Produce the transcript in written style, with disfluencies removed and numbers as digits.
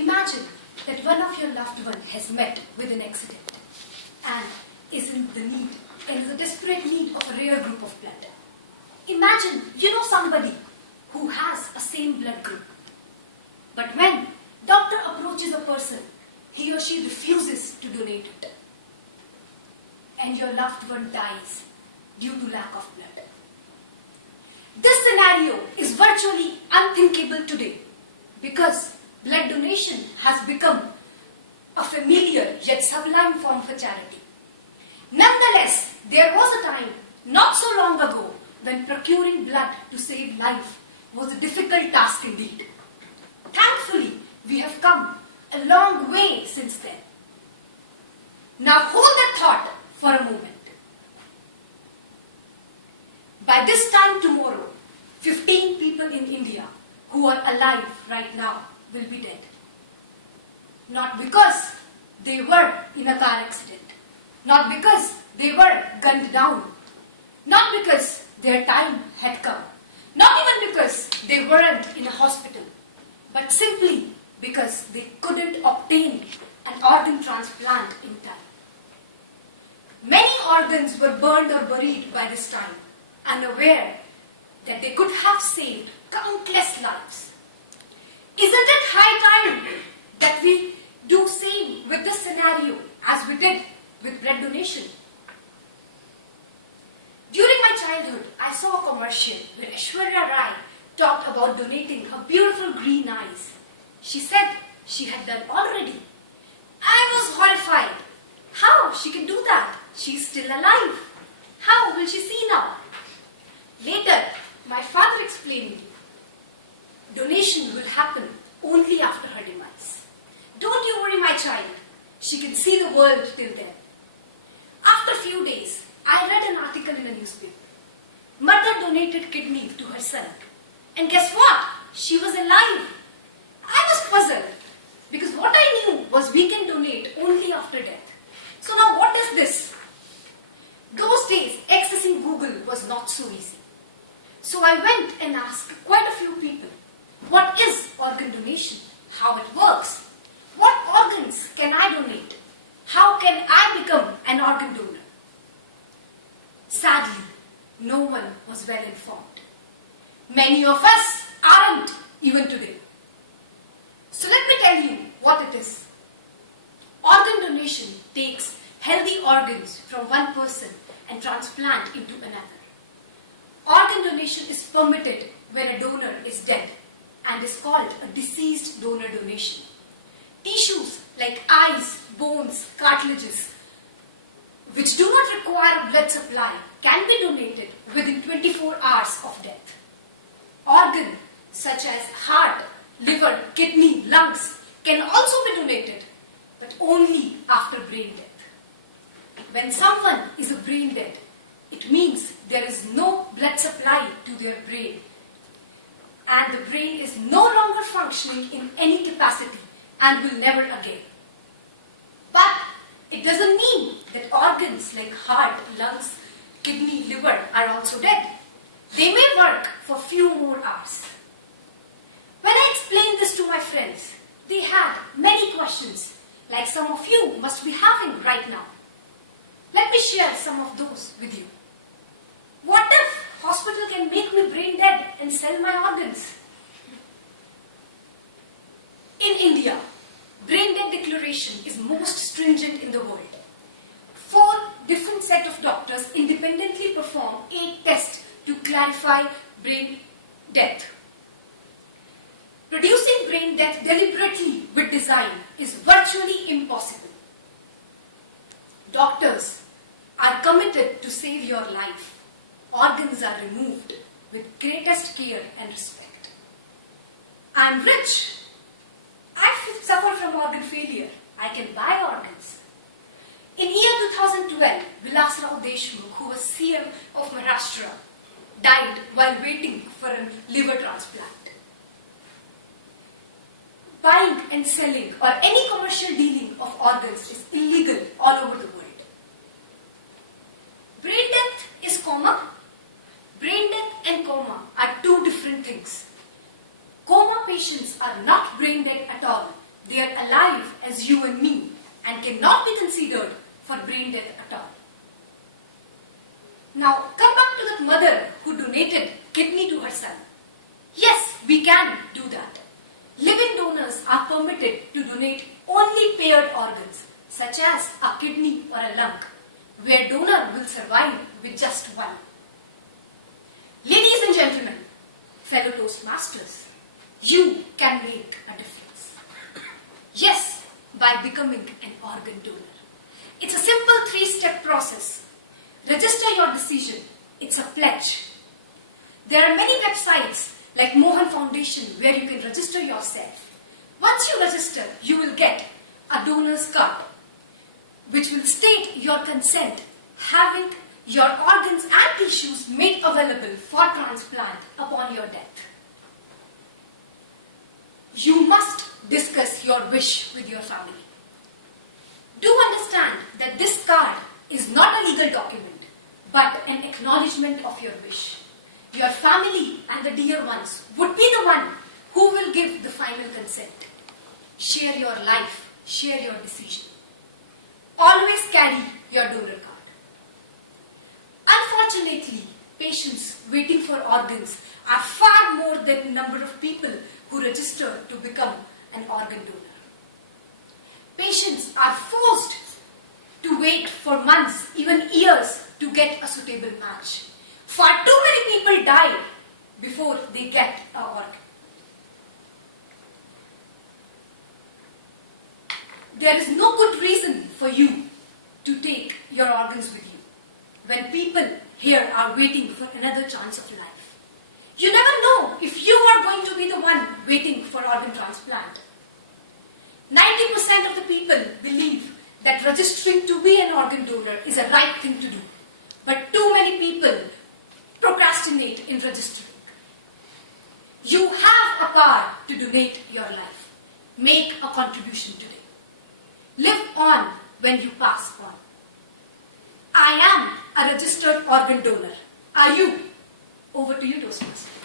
Imagine that one of your loved ones has met with an accident and is in the desperate need of a rare group of blood. Imagine you know somebody who has a same blood group. But when doctor approaches a person, he or she refuses to donate it. And your loved one dies due to lack of blood. This scenario is virtually unthinkable today because blood donation has become a familiar yet sublime form of charity. Nonetheless, there was a time not so long ago when procuring blood to save life was a difficult task indeed. Thankfully, we have come a long way since then. Now hold that thought for a moment. By this time tomorrow, 15 people in India who are alive right now will be dead. Not because they were in a car accident, not because they were gunned down, not because their time had come, not even because they weren't in a hospital, but simply because they couldn't obtain an organ transplant in time. Many organs were burned or buried by this time, unaware that they could have saved countless lives. Isn't it high time that we do same with this scenario as we did with blood donation? During my childhood, I saw a commercial where Aishwarya Rai talked about donating her beautiful green eyes. She said she had done already. I was horrified. How she can do that? She's still alive. How will she see now? Later, my father explained me. Donation will happen only after her demise. Don't you worry, my child. She can see the world till then. After a few days, I read an article in a newspaper. Mother donated kidney to her son. And guess what? She was alive. I was puzzled because what I knew was we can donate only after death. So now what is this? Those days, accessing Google was not so easy. So I went and asked quite a few people, what is organ donation? How it works? What organs can I donate? How can I become an organ donor? Sadly, no one was well informed. Many of us aren't even today. So let me tell you what it is. Organ donation takes healthy organs from one person and transplant into another. Organ donation is permitted when a donor is dead and is called a deceased donor donation. Tissues like eyes, bones, cartilages, which do not require a blood supply, can be donated within 24 hours of death. Organs such as heart, liver, kidney, lungs can also be donated, but only after brain death. When someone is brain dead, it means there is no blood supply to their brain, and the brain is no longer functioning in any capacity and will never again. But it doesn't mean that organs like heart, lungs, kidney, liver are also dead. They may work for few more hours. When I explained this to my friends, they had many questions, like some of you must be having right now. Let me share some of those with you. What if hospital can make me brain dead and sell my organs? In India, brain dead declaration is most stringent in the world. 4 different set of doctors independently perform 8 tests to clarify brain death. Producing brain death deliberately with design is virtually impossible. Doctors are committed to save your life. Organs are removed with greatest care and respect. I am rich. I suffer from organ failure. I can buy organs. In year 2012, Vilas Rao Deshmukh, who was CM of Maharashtra, died while waiting for a liver transplant. Buying and selling or any commercial dealing of organs is illegal all over the world. Brain death is common. Brain death and coma are 2 different things. Coma patients are not brain dead at all They are alive as you and me and cannot be considered for brain death at all. Now come back to that mother who donated kidney to her son. Yes, we can do that. Living donors are permitted to donate only paired organs, such as a kidney or a lung, where donor will survive with just one. Ladies and gentlemen, fellow Toastmasters, you can make a difference. Yes, by becoming an organ donor. It's a simple 3-step process. Register your decision. It's a pledge. There are many websites like Mohan Foundation where you can register yourself. Once you register, you will get a donor's card which will state your consent having your organs and tissues made available for transplant upon your death. You must discuss your wish with your family. Do understand that this card is not a legal document, but an acknowledgement of your wish. Your family and the dear ones would be the one who will give the final consent. Share your life, share your decision. Always carry your donor card. Unfortunately, patients waiting for organs are far more than the number of people who register to become an organ donor. Patients are forced to wait for months, even years, to get a suitable match. Far too many people die before they get an organ. There is no good reason for you to take your organs with you when people here are waiting for another chance of life. You never know if you are going to be the one waiting for organ transplant. 90% of the people believe that registering to be an organ donor is a right thing to do. But too many people procrastinate in registering. You have a power to donate your life. Make a contribution today. Live on when you pass on. I am a registered organ donor. Are you? Over to you, Toastmasters.